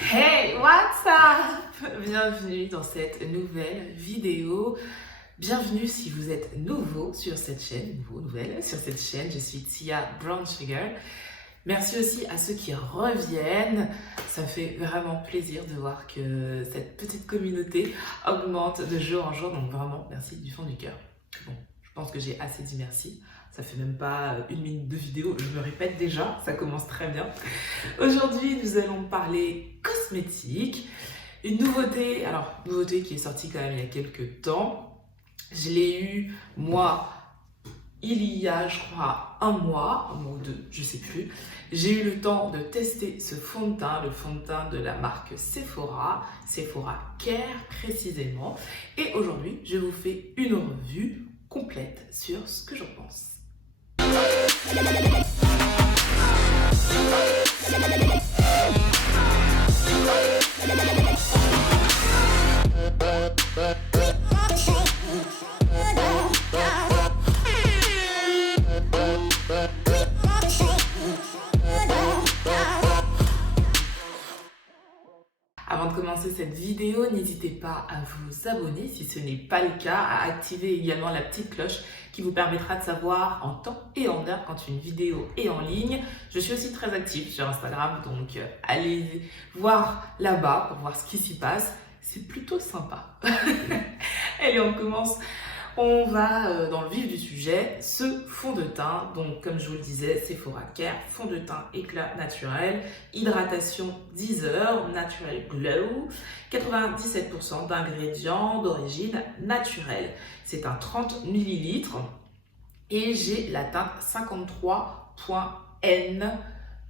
Hey, what's up? Bienvenue dans cette nouvelle vidéo. Bienvenue si vous êtes nouveau sur cette chaîne, nouvelle sur cette chaîne. Je suis Tia Brown Sugar. Merci aussi à ceux qui reviennent. Ça fait vraiment plaisir de voir que cette petite communauté augmente de jour en jour. Donc vraiment, merci du fond du cœur. Bon, je pense que j'ai assez dit merci. Ça fait même pas une minute de vidéo, je me répète déjà, ça commence très bien. Aujourd'hui, nous allons parler cosmétiques. Une nouveauté, nouveauté qui est sortie quand même il y a quelques temps. Je l'ai eu, moi, il y a, je crois, un mois ou deux, je sais plus. J'ai eu le temps de tester ce fond de teint, le fond de teint de la marque Sephora, Sephora Care précisément. Et aujourd'hui, je vous fais une revue complète sur ce que j'en pense. Avant de commencer cette vidéo, n'hésitez pas à vous abonner si ce n'est pas le cas, à activer également la petite cloche qui vous permettra de savoir en temps et en heure quand une vidéo est en ligne. Je suis aussi très active sur Instagram, donc allez voir là-bas pour voir ce qui s'y passe. C'est plutôt sympa. Allez, on commence. On va dans le vif du sujet, ce fond de teint, donc comme je vous le disais, Sephora Care, fond de teint éclat naturel, hydratation 10 heures, Natural Glow, 97% d'ingrédients d'origine naturelle. C'est un 30 ml et j'ai la teinte 53.N.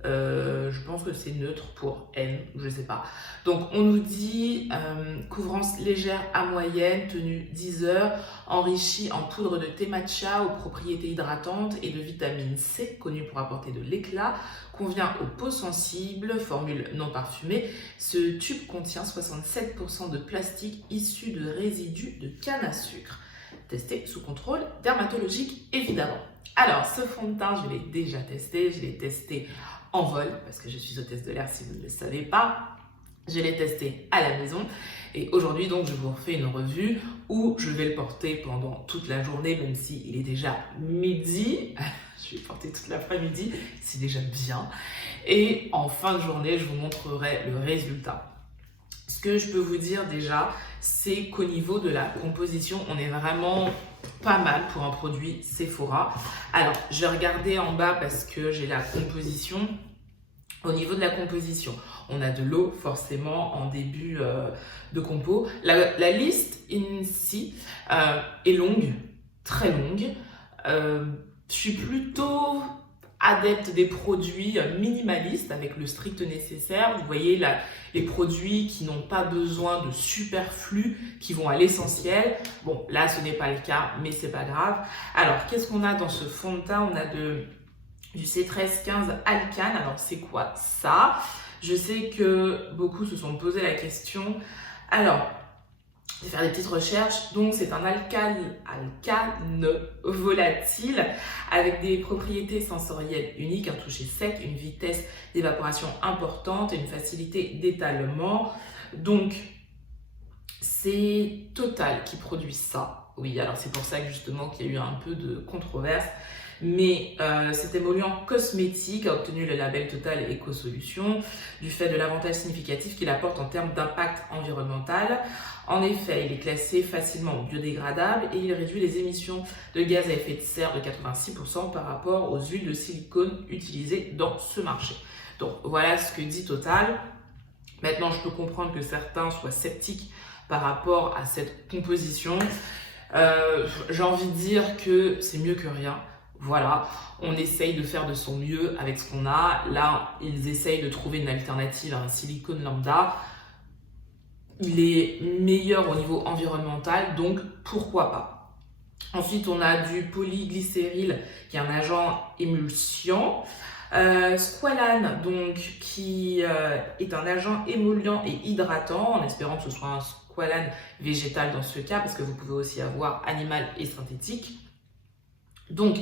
Je pense que c'est neutre pour N, je sais pas. Donc on nous dit couvrance légère à moyenne, tenue 10 heures, enrichie en poudre de thé matcha aux propriétés hydratantes et de vitamine C, connue pour apporter de l'éclat, convient aux peaux sensibles, formule non parfumée. Ce tube contient 67% de plastique issu de résidus de canne à sucre. Testé sous contrôle dermatologique évidemment. Alors ce fond de teint, je l'ai déjà testé, je l'ai testé en vol, parce que je suis hôtesse de l'air si vous ne le savez pas. Je l'ai testé à la maison et aujourd'hui donc je vous refais une revue où je vais le porter pendant toute la journée, même s'il est déjà midi. Je vais le porter toute l'après-midi, c'est déjà bien. Et en fin de journée, je vous montrerai le résultat. Ce que je peux vous dire déjà, c'est qu'au niveau de la composition, on est vraiment pas mal pour un produit Sephora. Alors, je vais regarder en bas parce que j'ai la composition. Au niveau de la composition, on a de l'eau forcément en début de compo. La liste ici est longue, très longue. Je suis plutôt adepte des produits minimalistes avec le strict nécessaire. Vous voyez les produits qui n'ont pas besoin de superflu, qui vont à l'essentiel. Bon, là, ce n'est pas le cas, mais c'est pas grave. Alors, qu'est-ce qu'on a dans ce fond de teint? On a du C13-15 Alcane. Alors, c'est quoi ça? Je sais que beaucoup se sont posé la question. Alors, je vais faire des petites recherches. Donc, c'est un alcane volatile avec des propriétés sensorielles uniques, un toucher sec, une vitesse d'évaporation importante et une facilité d'étalement. Donc, c'est Total qui produit ça. Oui, alors c'est pour ça que justement qu'il y a eu un peu de controverse. Mais cet émollient cosmétique a obtenu le label Total Eco-Solutions du fait de l'avantage significatif qu'il apporte en termes d'impact environnemental. En effet, il est classé facilement biodégradable et il réduit les émissions de gaz à effet de serre de 86% par rapport aux huiles de silicone utilisées dans ce marché. Donc voilà ce que dit Total. Maintenant, je peux comprendre que certains soient sceptiques par rapport à cette composition. J'ai envie de dire que c'est mieux que rien. Voilà, on essaye de faire de son mieux avec ce qu'on a. Là, ils essayent de trouver une alternative à un silicone lambda. Il est meilleur au niveau environnemental, donc pourquoi pas. Ensuite, on a du polyglycéryl, qui est un agent émulsiant. Squalane, donc, qui est un agent émollient et hydratant, en espérant que ce soit un squalane végétal dans ce cas, parce que vous pouvez aussi avoir animal et synthétique. Donc,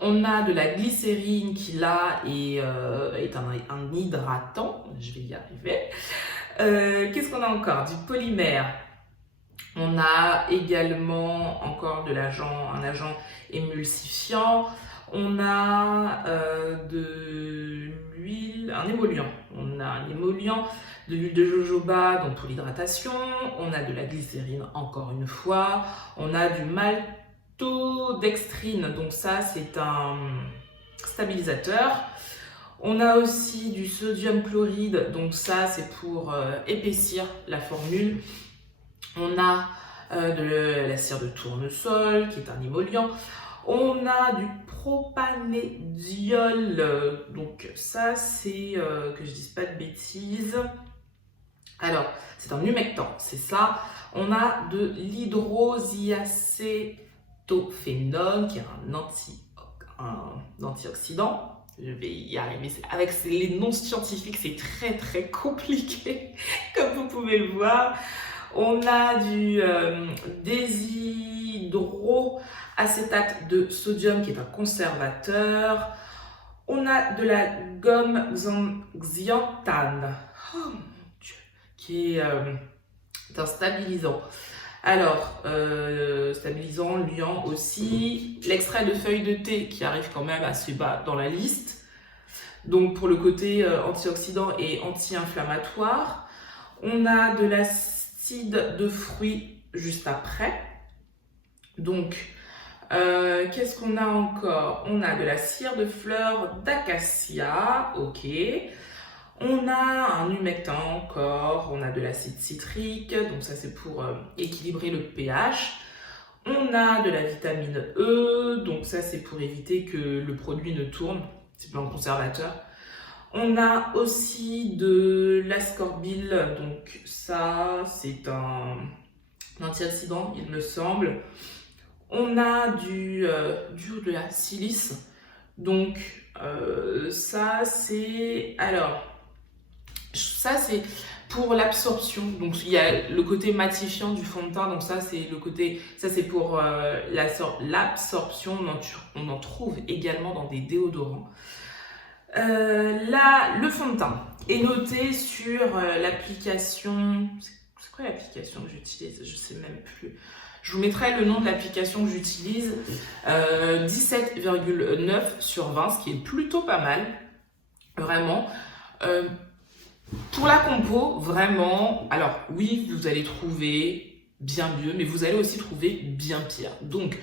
on a de la glycérine qui là est un hydratant, je vais y arriver. Qu'est-ce qu'on a encore? Du polymère. On a également encore un agent émulsifiant. On a de l'huile, un émollient. On a un émollient, de l'huile de jojoba donc pour l'hydratation. On a de la glycérine encore une fois. On a du maltodextrine, donc ça c'est un stabilisateur. On a aussi du sodium chloride, donc ça c'est pour épaissir la formule. On a de la cire de tournesol qui est un émollient. On a du propanédiol, donc ça c'est, que je dise pas de bêtises. Alors, c'est un humectant, c'est ça. On a de l'hydrosiacétophénone qui est un antioxydant. Je vais y arriver. Avec les noms scientifiques, c'est très très compliqué, comme vous pouvez le voir. On a du déshydroacétate de sodium qui est un conservateur. On a de la gomme xanthane, oh mon Dieu, qui est un stabilisant. Alors, stabilisant, liant aussi. L'extrait de feuilles de thé qui arrive quand même assez bas dans la liste. Donc pour le côté antioxydant et anti-inflammatoire. On a de l'acide de fruits juste après. Donc, qu'est-ce qu'on a encore? On a de la cire de fleurs d'acacia, ok. On a un humectant encore, on a de l'acide citrique, donc ça c'est pour équilibrer le pH. On a de la vitamine E, donc ça c'est pour éviter que le produit ne tourne, c'est un conservateur. On a aussi de l'ascorbile, donc ça c'est un antioxydant il me semble. On a de la silice, donc ça c'est pour l'absorption. Donc il y a le côté matifiant du fond de teint, donc ça c'est pour l'absorption. On en trouve également dans des déodorants. Là, le fond de teint est noté sur l'application. C'est quoi l'application que j'utilise? Je sais même plus. Je vous mettrai le nom de l'application que j'utilise. 17,9 sur 20, ce qui est plutôt pas mal. Vraiment. Pour la compo, vraiment, alors oui, vous allez trouver bien mieux, mais vous allez aussi trouver bien pire. Donc,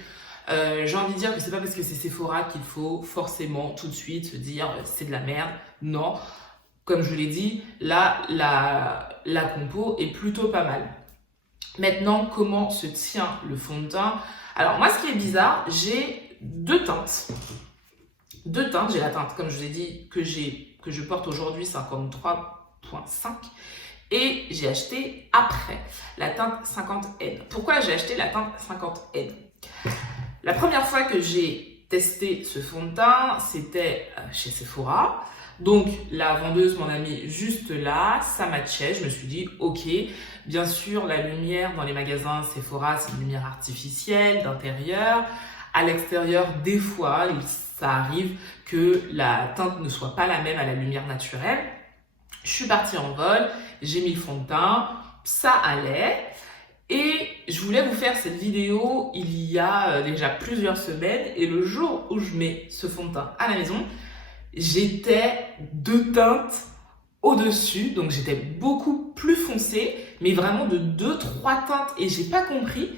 j'ai envie de dire que c'est pas parce que c'est Sephora qu'il faut forcément tout de suite se dire c'est de la merde. Non, comme je l'ai dit, là, la compo est plutôt pas mal. Maintenant, comment se tient le fond de teint? Alors moi, ce qui est bizarre, j'ai deux teintes. J'ai la teinte, comme je vous ai dit, que je porte aujourd'hui, 53.5, et j'ai acheté après la teinte 50N. Pourquoi j'ai acheté la teinte 50N? La première fois que j'ai testé ce fond de teint, c'était chez Sephora. Donc la vendeuse m'en a mis juste là, ça matchait, je me suis dit ok, bien sûr la lumière dans les magasins Sephora c'est une lumière artificielle d'intérieur, à l'extérieur des fois ça arrive que la teinte ne soit pas la même à la lumière naturelle. Je suis partie en vol, j'ai mis le fond de teint, ça allait. Et je voulais vous faire cette vidéo il y a déjà plusieurs semaines. Et le jour où je mets ce fond de teint à la maison, j'étais deux teintes au-dessus. Donc j'étais beaucoup plus foncée, mais vraiment de 2-3 teintes. Et j'ai pas compris.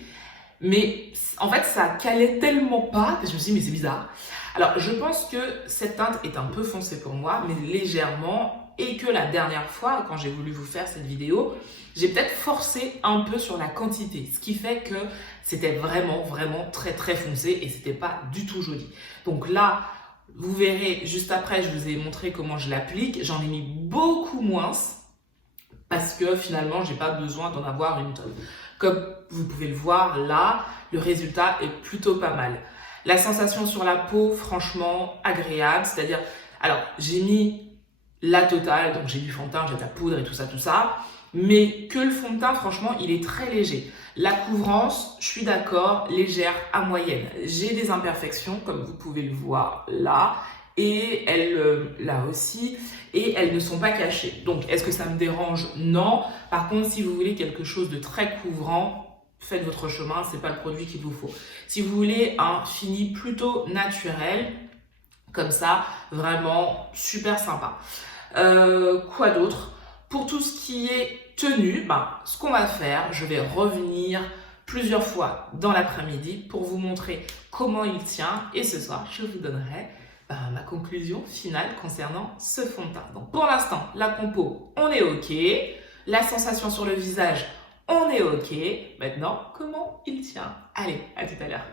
Mais en fait, ça calait tellement pas que je me suis dit, mais c'est bizarre. Alors, je pense que cette teinte est un peu foncée pour moi, mais légèrement. Et que la dernière fois, quand j'ai voulu vous faire cette vidéo, j'ai peut-être forcé un peu sur la quantité. Ce qui fait que c'était vraiment très très foncé et c'était pas du tout joli. Donc là, vous verrez juste après, je vous ai montré comment je l'applique. J'en ai mis beaucoup moins parce que finalement, j'ai pas besoin d'en avoir une tonne. Comme vous pouvez le voir là, le résultat est plutôt pas mal. La sensation sur la peau, franchement, agréable. C'est-à-dire, alors j'ai mis la totale, donc j'ai du fond de teint, j'ai de la poudre et tout ça, mais que le fond de teint, franchement, il est très léger. La couvrance, je suis d'accord, légère à moyenne. J'ai des imperfections, comme vous pouvez le voir là, et là aussi, et elles ne sont pas cachées. Donc, est-ce que ça me dérange? Non. Par contre, si vous voulez quelque chose de très couvrant, faites votre chemin, c'est pas le produit qu'il vous faut. Si vous voulez un fini plutôt naturel, comme ça, vraiment super sympa. Quoi d'autre? Pour tout ce qui est tenue, ce qu'on va faire, je vais revenir plusieurs fois dans l'après-midi pour vous montrer comment il tient. Et ce soir, je vous donnerai ma conclusion finale concernant ce fond de teint. Donc pour l'instant, la compo, on est OK. La sensation sur le visage, on est OK. Maintenant, comment il tient? Allez, à tout à l'heure.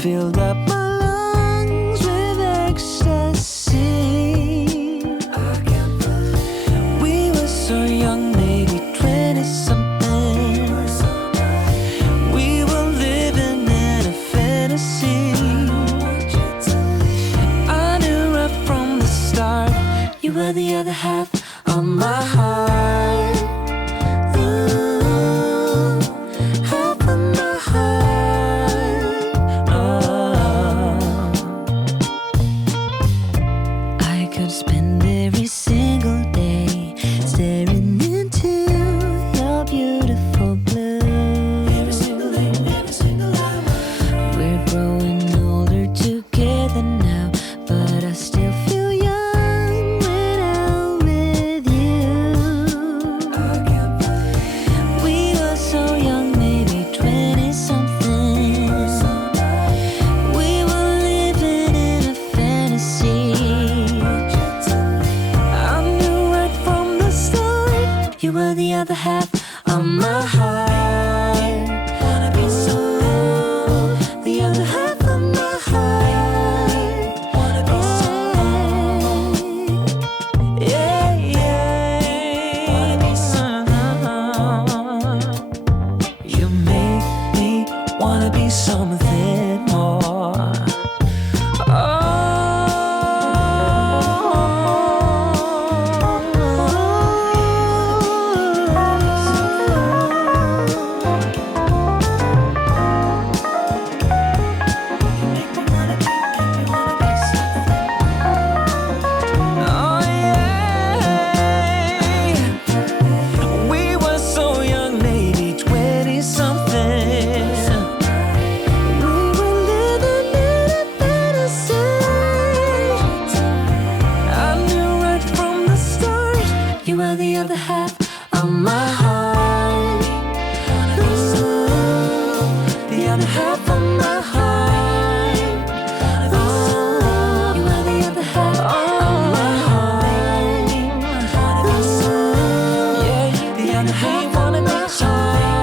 Filled up my lungs with ecstasy. We were so young, maybe 20-something. We were living in a fantasy. I knew right from the start you were the other half of my heart. You were the other half of my heart. Wanna be so the other half of my heart. Wanna be so yeah, yeah. Wanna be so you make me wanna be something more. You were the other half of my heart. Ooh, the other half of my heart. Oh, you were the other half of my heart. Ooh, yeah, the other half of my heart.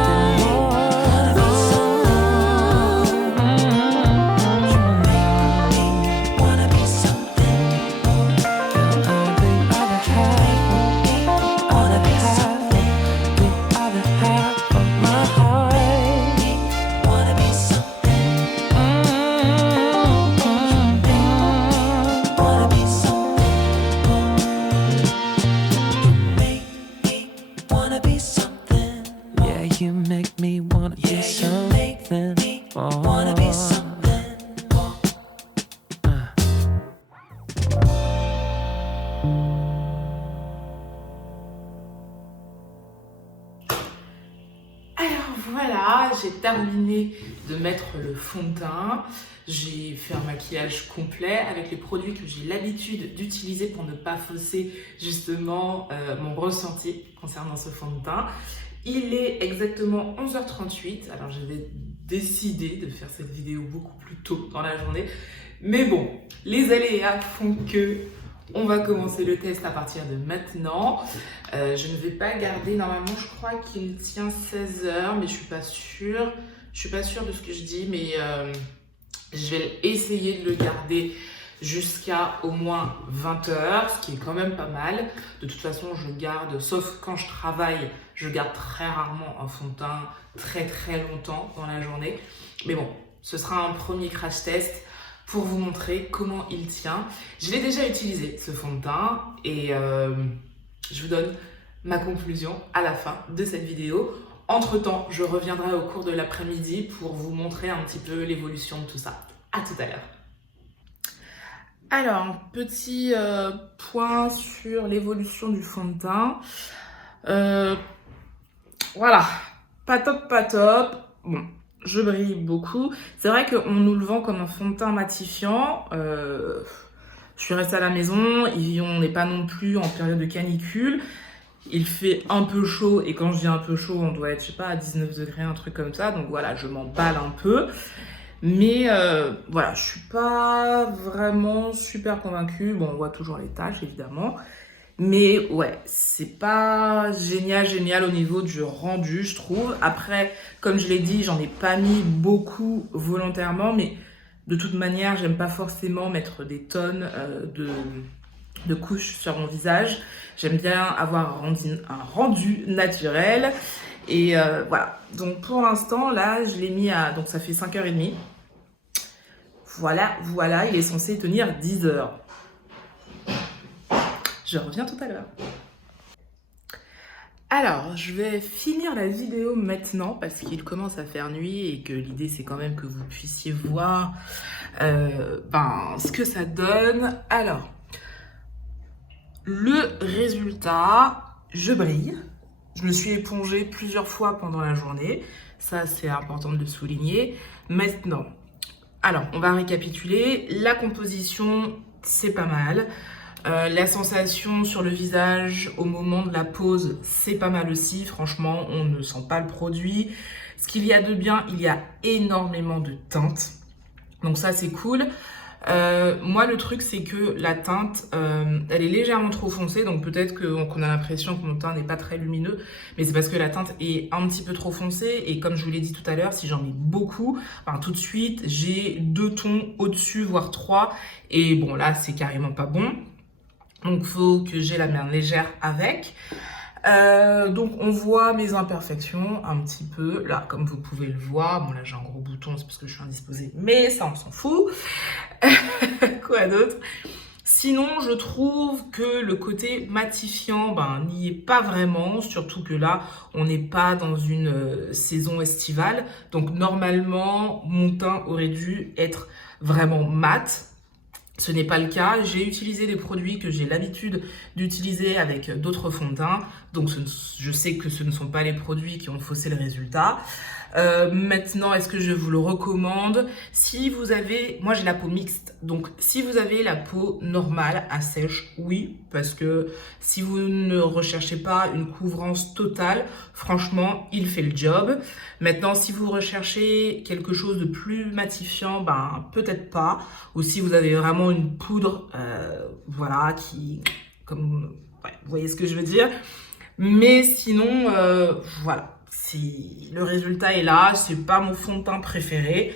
You make me wanna be something more. Wanna be something more. Alors voilà, j'ai terminé de mettre le fond de teint. J'ai fait un maquillage complet avec les produits que j'ai l'habitude d'utiliser pour ne pas fausser justement mon ressenti concernant ce fond de teint. Il est exactement 11h38, alors j'avais décidé de faire cette vidéo beaucoup plus tôt dans la journée, mais bon, les aléas font que On va commencer le test à partir de maintenant. Je ne vais pas garder, normalement je crois qu'il tient 16 heures, mais je suis pas sûre. Je suis pas sûre de ce que je dis, mais je vais essayer de le garder jusqu'à au moins 20 heures, ce qui est quand même pas mal. De toute façon, je garde, sauf quand je travaille, je garde très rarement un fond de teint très longtemps dans la journée. Mais bon, ce sera un premier crash test pour vous montrer comment il tient. Je l'ai déjà utilisé, ce fond de teint, et je vous donne ma conclusion à la fin de cette vidéo. Entre-temps, je reviendrai au cours de l'après-midi pour vous montrer un petit peu l'évolution de tout ça. À tout à l'heure. Alors, petit point sur l'évolution du fond de teint. Voilà, pas top. Bon, je brille beaucoup. C'est vrai qu'on nous le vend comme un fond de teint matifiant. Je suis restée à la maison, on n'est pas non plus en période de canicule. Il fait un peu chaud, et quand je dis un peu chaud, on doit être, je sais pas, à 19 degrés, un truc comme ça. Donc voilà, je m'emballe un peu. Mais voilà, je suis pas vraiment super convaincue. Bon, on voit toujours les taches, évidemment. Mais ouais, c'est pas génial au niveau du rendu, je trouve. Après, comme je l'ai dit, j'en ai pas mis beaucoup volontairement. Mais de toute manière, j'aime pas forcément mettre des tonnes de couches sur mon visage. J'aime bien avoir un rendu naturel. Et voilà, donc pour l'instant, là, je l'ai mis à... Donc ça fait 5h30. Voilà, il est censé tenir 10 heures. Je reviens tout à l'heure. Alors, je vais finir la vidéo maintenant parce qu'il commence à faire nuit et que l'idée, c'est quand même que vous puissiez voir ce que ça donne. Alors, le résultat, je brille. Je me suis épongée plusieurs fois pendant la journée. Ça, c'est important de le souligner. Maintenant, alors, on va récapituler. La composition, c'est pas mal. La sensation sur le visage au moment de la pose, c'est pas mal aussi. Franchement, on ne sent pas le produit. Ce qu'il y a de bien, il y a énormément de teintes. Donc ça, c'est cool. Moi, le truc, c'est que la teinte, elle est légèrement trop foncée, donc peut-être qu'on a l'impression que mon teint n'est pas très lumineux, mais c'est parce que la teinte est un petit peu trop foncée, et comme je vous l'ai dit tout à l'heure, si j'en mets beaucoup, tout de suite, j'ai 2 tons au-dessus, voire 3, et bon, là, c'est carrément pas bon. Donc, faut que j'ai la main légère avec. Donc on voit mes imperfections un petit peu, là comme vous pouvez le voir. Bon là j'ai un gros bouton, c'est parce que je suis indisposée, mais ça on s'en fout. Quoi d'autre? Sinon je trouve que le côté matifiant n'y est pas vraiment, surtout que là on n'est pas dans une saison estivale. Donc normalement mon teint aurait dû être vraiment mat. Ce n'est pas le cas. J'ai utilisé des produits que j'ai l'habitude d'utiliser avec d'autres fonds de teint. Donc je sais que ce ne sont pas les produits qui ont faussé le résultat. Maintenant, est-ce que je vous le recommande? Si vous avez... Moi, j'ai la peau mixte. Donc, si vous avez la peau normale, à sèche, oui. Parce que si vous ne recherchez pas une couvrance totale, franchement, il fait le job. Maintenant, si vous recherchez quelque chose de plus matifiant, peut-être pas. Ou si vous avez vraiment une poudre, voilà, qui... Comme, ouais, vous voyez ce que je veux dire? Mais sinon, voilà. Si le résultat est là, c'est pas mon fond de teint préféré.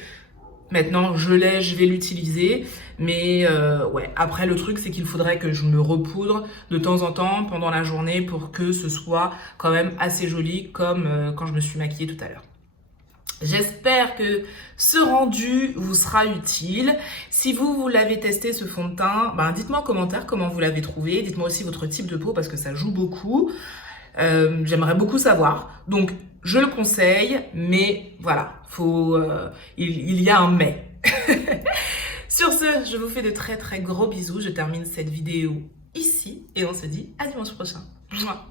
Maintenant, je vais l'utiliser. Mais ouais, après le truc, c'est qu'il faudrait que je me repoudre de temps en temps pendant la journée pour que ce soit quand même assez joli, comme quand je me suis maquillée tout à l'heure. J'espère que ce rendu vous sera utile. Si vous l'avez testé, ce fond de teint, dites-moi en commentaire comment vous l'avez trouvé. Dites-moi aussi votre type de peau parce que ça joue beaucoup. J'aimerais beaucoup savoir. Donc, je le conseille, mais voilà, il y a un mais. Sur ce, je vous fais de très gros bisous. Je termine cette vidéo ici et on se dit à dimanche prochain. Mouah.